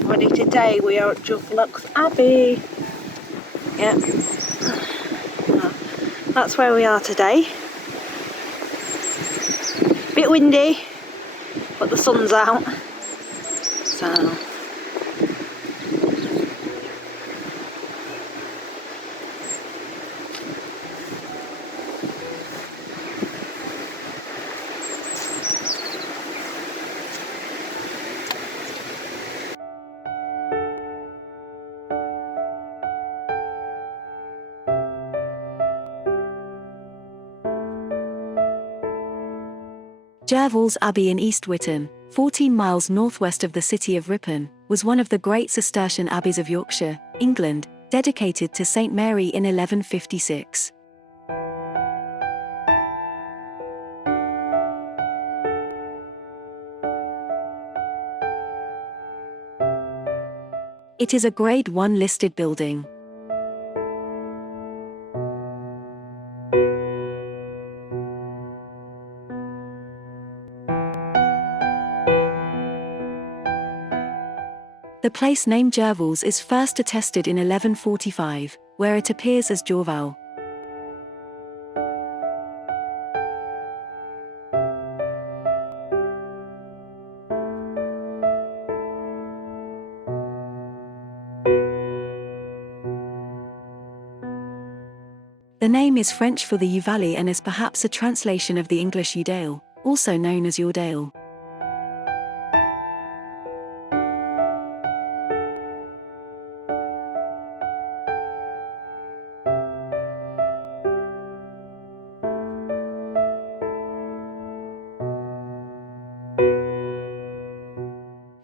everybody, today we are at Jervaulx Abbey. Yeah, that's where we are today. Bit windy, but the sun's out, so Jervaulx Abbey in East Witton, 14 miles northwest of the city of Ripon, was one of the great Cistercian abbeys of Yorkshire, England, dedicated to St. Mary in 1156. It is a Grade 1 listed building. The place name Jervaulx is first attested in 1145, where it appears as Jervaulx. The name is French for the Yew Valley and is perhaps a translation of the English Yew, also known as Yoredale.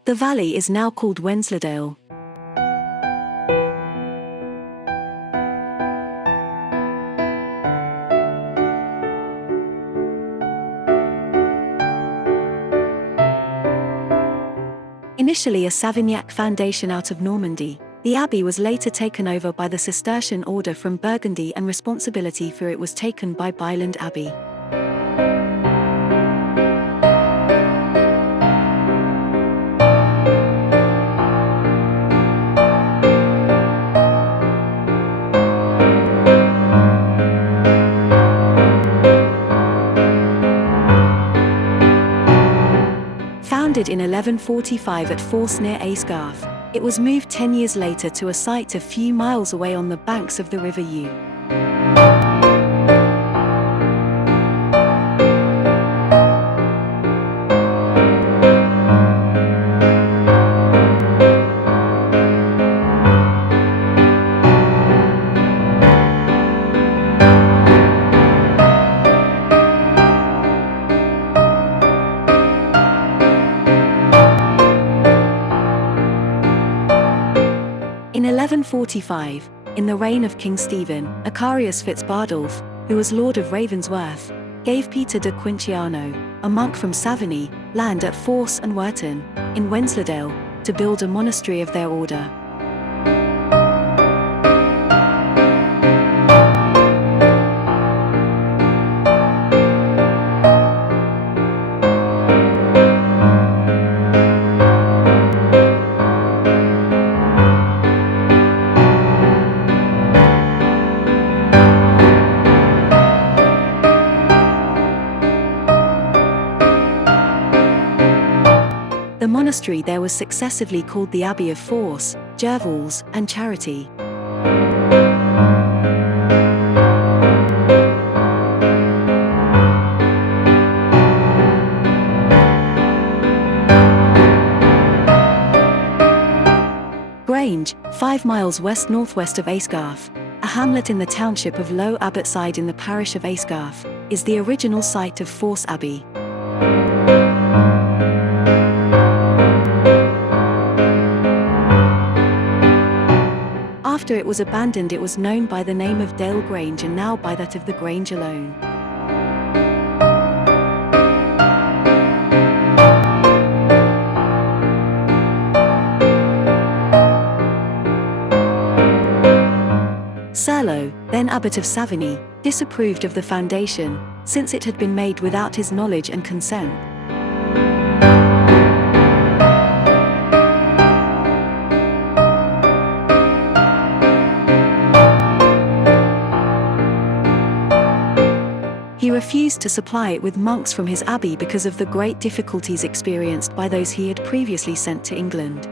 The valley is now called Wensleydale. Initially a Savignac foundation out of Normandy, the abbey was later taken over by the Cistercian order from Burgundy and responsibility for it was taken by Byland Abbey. Founded in 1145 at Force near Aysgarth, it was moved 10 years later to a site a few miles away on the banks of the River Yew. In 1145, in the reign of King Stephen, Acarius Fitzbardolph, who was Lord of Ravensworth, gave Peter de Quinciano, a monk from Savigny, land at Force and Werton, in Wensleydale, to build a monastery of their order. The monastery there was successively called the Abbey of Force, Jervaulx, and Charity. Grange, 5 miles west-northwest of Aysgarth, a hamlet in the township of Low Abbotside in the parish of Aysgarth, is the original site of Force Abbey. After it was abandoned, it was known by the name of Dale Grange and now by that of the Grange alone. Serlo, then abbot of Savigny, disapproved of the foundation, since it had been made without his knowledge and consent. to supply it with monks from his abbey because of the great difficulties experienced by those he had previously sent to England.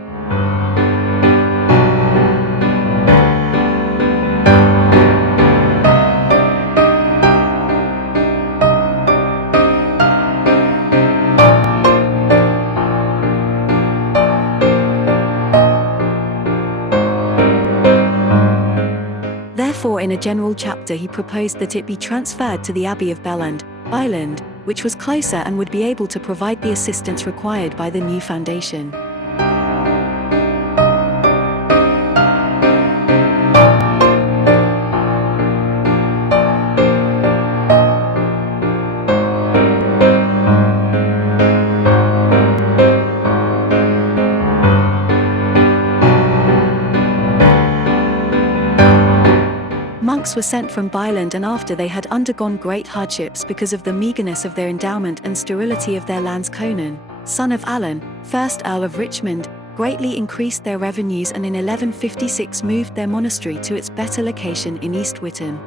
Therefore, in a general chapter he proposed that it be transferred to the Abbey of Belland, Ireland, which was closer and would be able to provide the assistance required by the new foundation. Monks were sent from Byland, and after they had undergone great hardships because of the meagreness of their endowment and sterility of their lands, Conan, son of Alan, 1st Earl of Richmond, greatly increased their revenues and in 1156 moved their monastery to its better location in East Witton.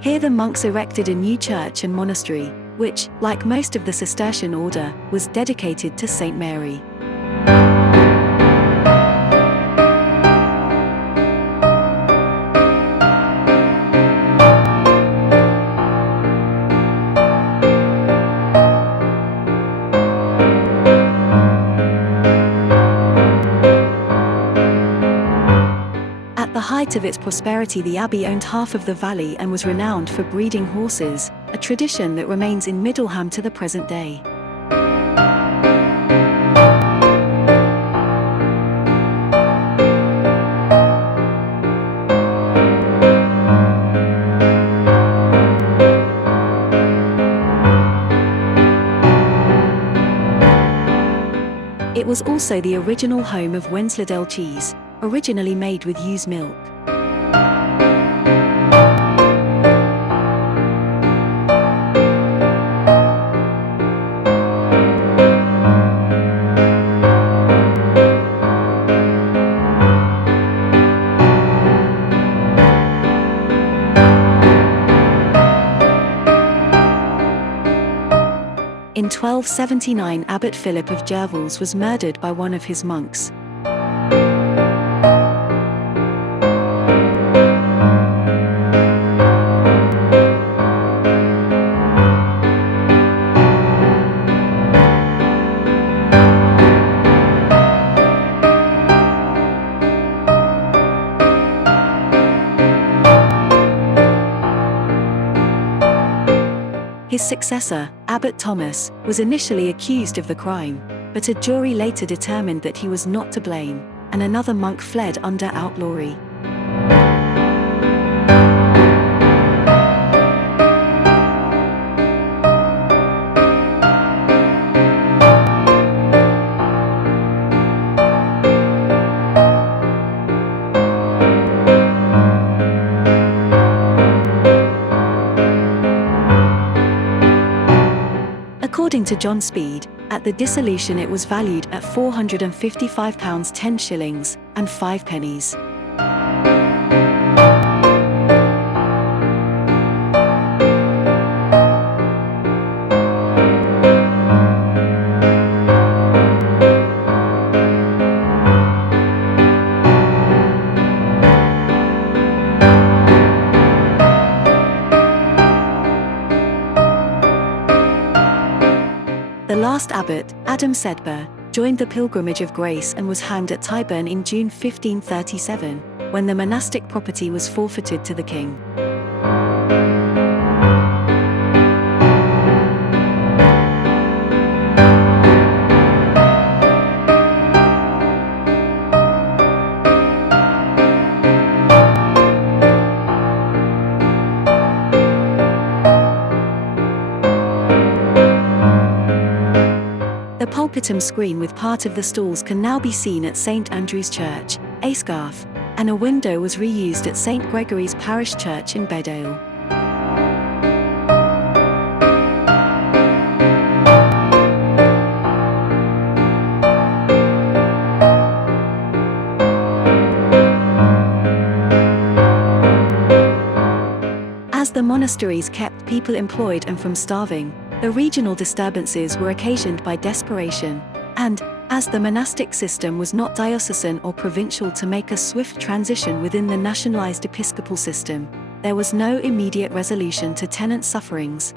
Here the monks erected a new church and monastery, which, like most of the Cistercian order, was dedicated to Saint Mary. At the height of its prosperity, the abbey owned half of the valley and was renowned for breeding horses, a tradition that remains in Middleham to the present day. It was also the original home of Wensleydale cheese, originally made with ewe's milk. In 1279, Abbot Philip of Jervaulx was murdered by one of his monks. His successor, Abbot Thomas, was initially accused of the crime, but a jury later determined that he was not to blame, and another monk fled under outlawry. According to John Speed, at the dissolution it was valued at £455 10 shillings and 5 pennies. The last abbot, Adam Sedber, joined the Pilgrimage of Grace and was hanged at Tyburn in June 1537, when the monastic property was forfeited to the king. The pulpitum screen with part of the stalls can now be seen at St Andrew's Church, Aysgarth, and a window was reused at St. Gregory's Parish Church in Bedale. As the monasteries kept people employed and from starving, the regional disturbances were occasioned by desperation, and, as the monastic system was not diocesan or provincial to make a swift transition within the nationalized episcopal system, there was no immediate resolution to tenant sufferings.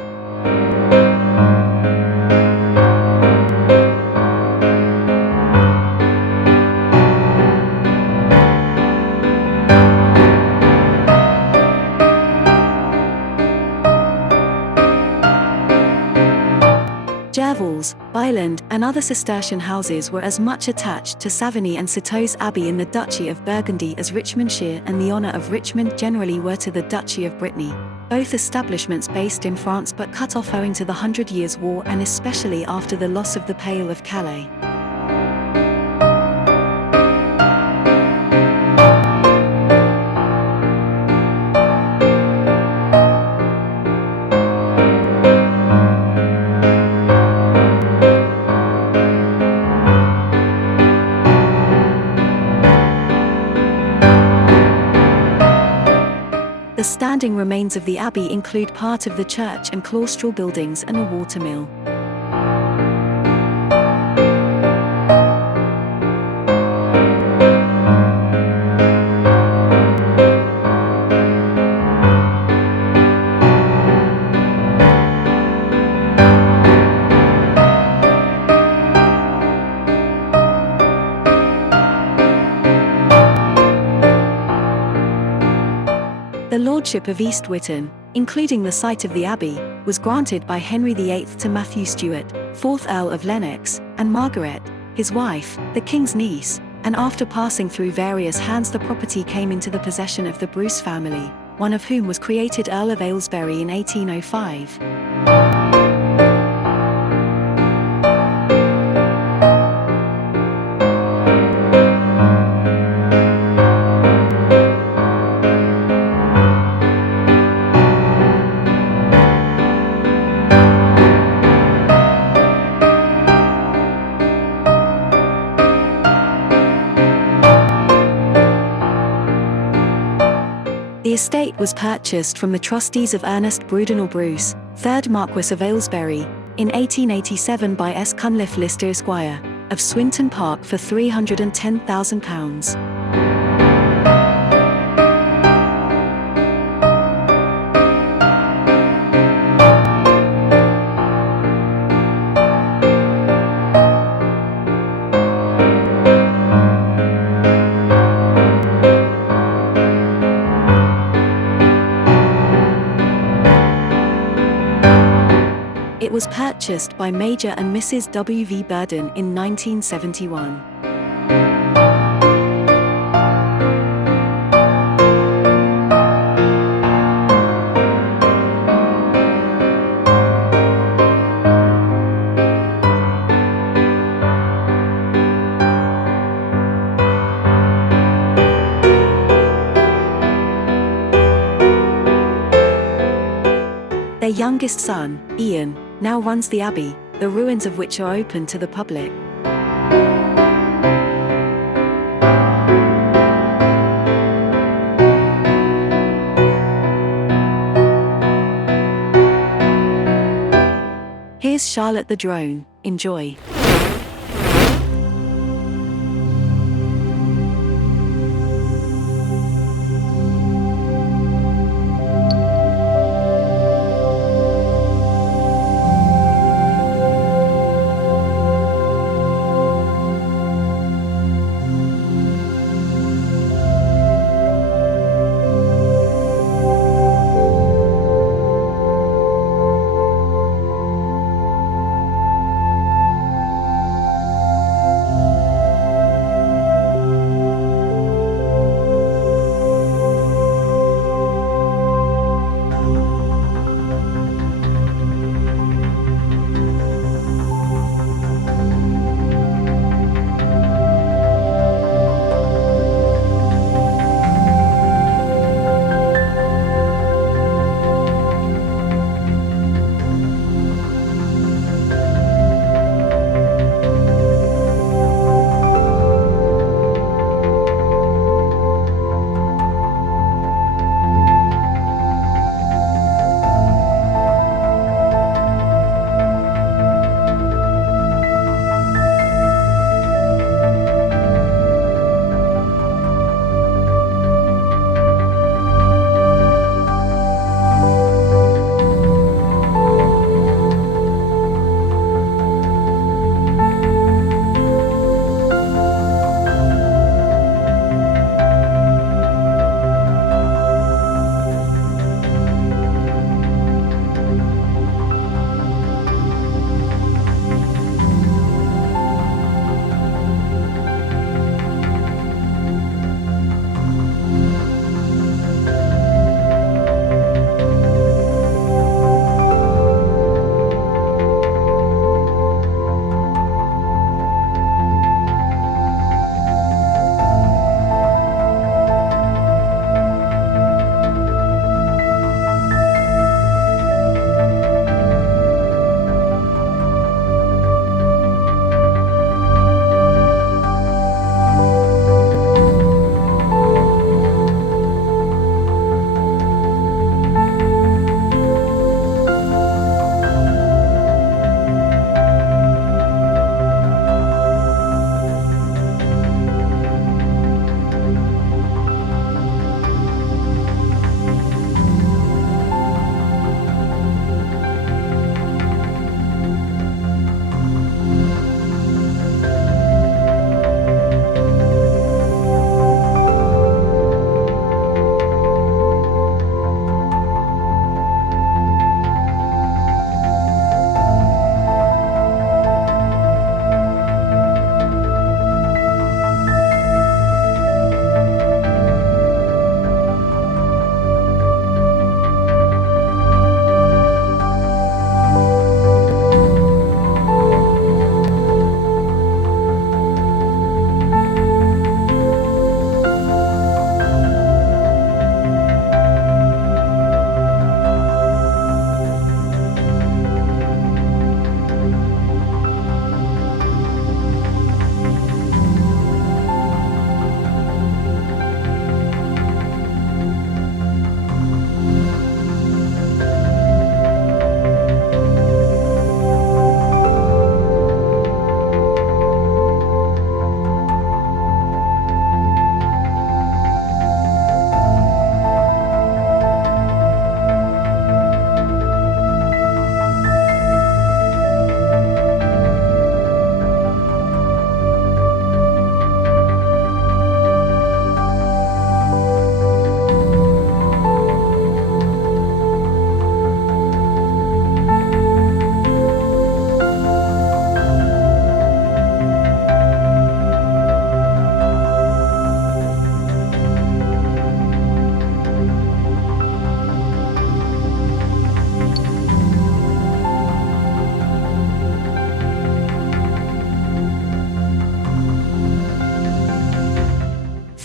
Jervaulx, Byland, and other Cistercian houses were as much attached to Savigny and Citeaux Abbey in the Duchy of Burgundy as Richmondshire and the honour of Richmond generally were to the Duchy of Brittany, both establishments based in France but cut off owing to the 100 Years' War and especially after the loss of the Pale of Calais. The standing remains of the abbey include part of the church and claustral buildings and a watermill. The lordship of East Witton, including the site of the abbey, was granted by Henry VIII to Matthew Stewart, 4th Earl of Lennox, and Margaret, his wife, the king's niece, and after passing through various hands the property came into the possession of the Bruce family, one of whom was created Earl of Aylesbury in 1805. The estate was purchased from the trustees of Ernest Brudenell Bruce, 3rd Marquess of Aylesbury, in 1887 by S. Cunliffe Lister Esquire, of Swinton Park for £310,000. It was purchased by Major and Mrs. W. V. Burden in 1971. Their youngest son, Ian, now runs the abbey, the ruins of which are open to the public. Here's Charlotte the drone. Enjoy.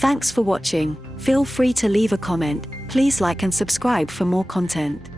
Thanks for watching. Feel free to leave a comment. Please like and subscribe for more content.